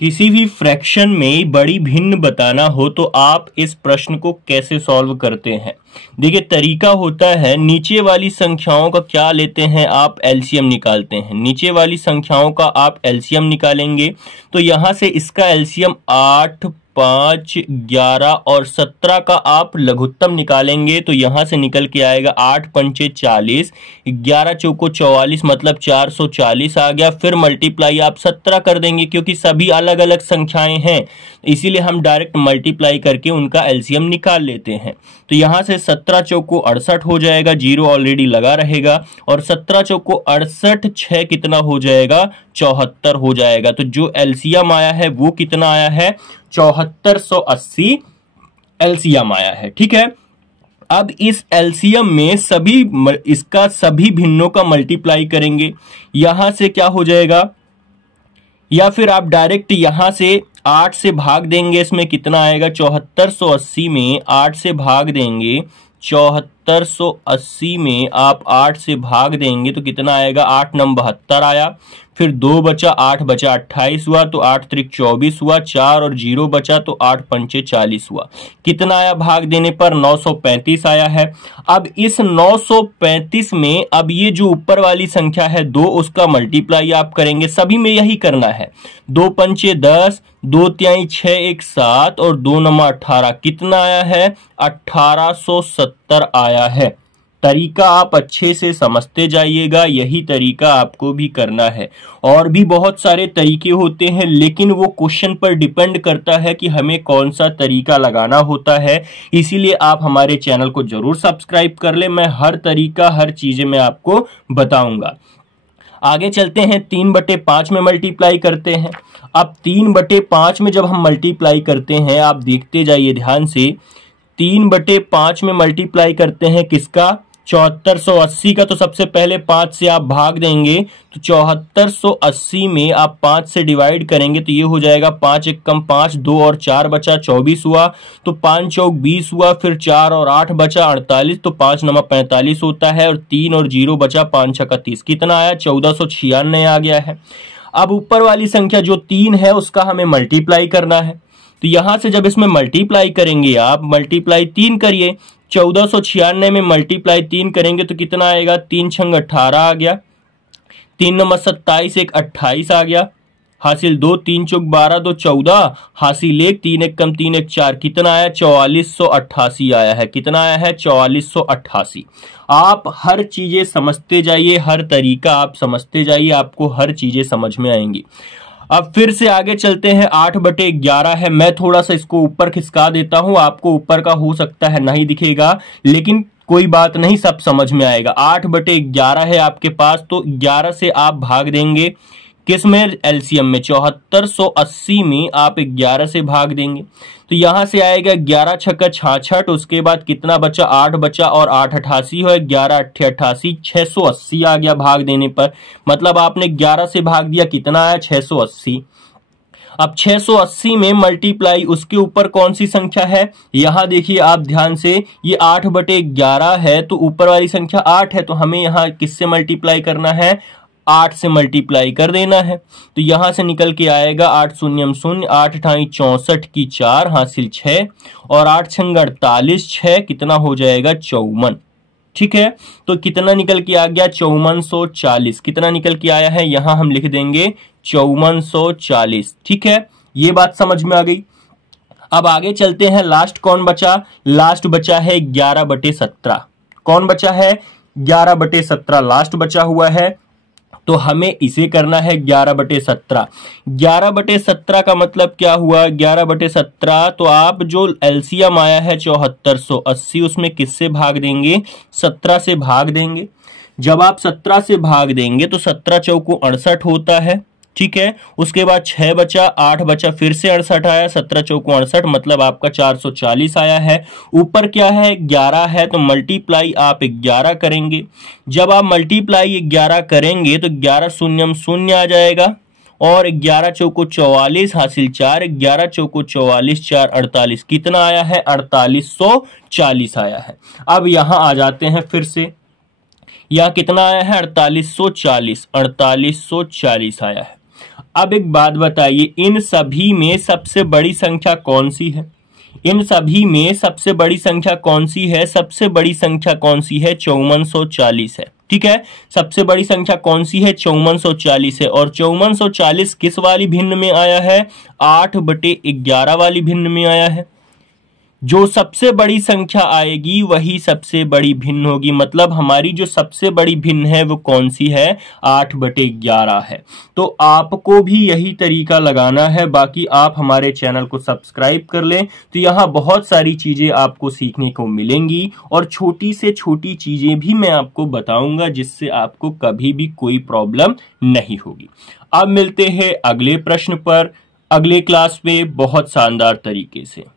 किसी भी फ्रैक्शन में बड़ी भिन्न बताना हो तो आप इस प्रश्न को कैसे सॉल्व करते हैं। देखिए तरीका होता है, नीचे वाली संख्याओं का क्या लेते हैं आप, एलसीएम निकालते हैं। नीचे वाली संख्याओं का आप एलसीएम निकालेंगे तो यहां से इसका एलसीएम 8, 5, 11 और 17 का आप लघुत्तम निकालेंगे तो यहां से निकल के आएगा 8 पंचे 40, 11 चौको 44 मतलब 440 आ गया। फिर मल्टीप्लाई आप 17 कर देंगे क्योंकि सभी अलग अलग संख्याएं हैं, इसीलिए हम डायरेक्ट मल्टीप्लाई करके उनका एलसीएम निकाल लेते हैं। तो यहां से 17 चौको 68 हो जाएगा, जीरो ऑलरेडी लगा रहेगा, और 17 चौको 68, 6 कितना हो जाएगा, 74 हो जाएगा। तो जो एलसीएम आया है वो कितना आया है, 7480 एलसीएम आया है। ठीक है, अब इस एलसीएम में सभी भिन्नों का मल्टीप्लाई करेंगे। यहां से क्या हो जाएगा, या फिर आप डायरेक्ट यहां से 8 से भाग देंगे, इसमें कितना आएगा, 7480 में 8 से भाग देंगे, 7480 में आप 8 से भाग देंगे तो कितना आएगा, 8 नम 72 आया। फिर 2 बचा, 8 बचा 28 हुआ तो 8 त्रिक 24 हुआ, 4 और 0 बचा तो 8 पंचे 40 हुआ। कितना आया भाग देने पर, 935 आया है। अब इस 935 में अब ये जो ऊपर वाली संख्या है 2, उसका मल्टीप्लाई आप करेंगे, सभी में यही करना है। 2 पंचे 10, 2 तिहाई 6, 1 7 और 2 नमा 18, कितना आया है, 1870 आया है। तरीका आप अच्छे से समझते जाइएगा, यही तरीका आपको भी करना है। और भी बहुत सारे तरीके होते हैं, लेकिन वो क्वेश्चन पर डिपेंड करता है कि हमें कौन सा तरीका लगाना होता है। इसीलिए आप हमारे चैनल को जरूर सब्सक्राइब कर ले, मैं हर तरीका हर चीजें मैं आपको बताऊंगा। आगे चलते हैं, 3/5 में मल्टीप्लाई करते हैं। अब 3/5 में जब हम मल्टीप्लाई करते हैं, आप देखते जाइए ध्यान से, 3/5 में मल्टीप्लाई करते हैं किसका, 7480 का। तो सबसे पहले 5 से आप भाग देंगे तो 7480 में आप 5 से डिवाइड करेंगे तो ये हो जाएगा 5 एक कम 5, 2 और 4 बचा 24 हुआ, तो 5 चौक 20 हुआ, फिर 4 और 8 बचा 48, तो 5 नमा 45 होता है, और 3 और 0 बचा, 5 छक्का 30, कितना आया, 1496 आ गया है। अब ऊपर वाली संख्या जो 3 है उसका हमें मल्टीप्लाई करना है, तो यहां से जब इसमें मल्टीप्लाई करेंगे, आप मल्टीप्लाई 3 करिए, 1496 में मल्टीप्लाई 3 करेंगे तो कितना आएगा, 3 छंग 18 आ गया, 3 नंबर 27, 1 28 आ गया, हासिल 2, 3 चौक 12, 2 14, हासिल 1, 3 एक कम 3 एक 4, कितना आया, 4488 आया है। कितना आया है, 4488। आप हर चीजें समझते जाइए, हर तरीका आप समझते जाइए, आपको हर चीजें समझ में आएंगी। अब फिर से आगे चलते हैं, 8/11 है, मैं थोड़ा सा इसको ऊपर खिसका देता हूं, आपको ऊपर का हो सकता है नहीं दिखेगा, लेकिन कोई बात नहीं, सब समझ में आएगा। 8/11 है आपके पास, तो 11 से आप भाग देंगे किस में, एलसीएम में, 7480 में आप 11 से भाग देंगे तो यहां से आएगा 11 छक्का 66, उसके बाद कितना बचा, 8 बचा और 8 88 है, 11 8 88, 680 आ गया भाग देने पर, मतलब आपने 11 से भाग दिया, कितना आया, 680। अब 680 में मल्टीप्लाई उसके ऊपर कौन सी संख्या है, यहां देखिए आप ध्यान से, ये 8/11 है तो ऊपर वाली संख्या 8 है, तो हमें यहां किससे मल्टीप्लाई करना है, 8 से मल्टीप्लाई कर देना है। तो यहां से निकल के आएगा 8 शून्यम 0, 8 ठाई 64 की 4, हासिल 6 और 8 छंग 48, 6 कितना हो जाएगा, 54। ठीक है, तो कितना निकल के आ गया, 5440। कितना निकल के आया है, यहां हम लिख देंगे 5440। ठीक है, ये बात समझ में आ गई। अब आगे चलते हैं, लास्ट कौन बचा, लास्ट बचा है 11/17। कौन बचा है, 11/17 लास्ट बचा हुआ है, तो हमें इसे करना है 11/17। 11/17 का मतलब क्या हुआ, 11/17, तो आप जो एलसीएम आया है 7480, उसमें किससे भाग देंगे, 17 से भाग देंगे। जब आप 17 से भाग देंगे तो 17 चौको 68 होता है। ठीक है, उसके बाद 6 बचा, 8 बचा, फिर से 68 आया, 17 चौको 68 मतलब आपका 440 आया है। ऊपर क्या है, 11 है, तो मल्टीप्लाई आप 11 करेंगे। जब आप मल्टीप्लाई 11 करेंगे तो 11 शून्यम 0 आ जाएगा, और 11 चौको 44, हासिल 4, 11 चौको 44, 4 48, कितना आया है, 4840 आया है। अब यहां आ जाते हैं फिर से, यह कितना आया है, 4840 आया है। अब एक बात बताइए, इन सभी में सबसे बड़ी संख्या कौन सी है? इन सभी में सबसे बड़ी संख्या कौन सी है? सबसे बड़ी संख्या कौन सी है? 5440 है। ठीक है, सबसे बड़ी संख्या कौन सी है? 5440 है। और 5440 किस वाली भिन्न में आया है? 8/11 वाली भिन्न में आया है। जो सबसे बड़ी संख्या आएगी वही सबसे बड़ी भिन्न होगी। मतलब हमारी जो सबसे बड़ी भिन्न है वो कौन सी है? 8/11 है। तो आपको भी यही तरीका लगाना है। बाकी आप हमारे चैनल को सब्सक्राइब कर लें, तो यहाँ बहुत सारी चीजें आपको सीखने को मिलेंगी और छोटी से छोटी चीजें भी मैं आपको बताऊंगा, जिससे आपको कभी भी कोई प्रॉब्लम नहीं होगी। अब मिलते हैं अगले प्रश्न पर अगले क्लास में बहुत शानदार तरीके से।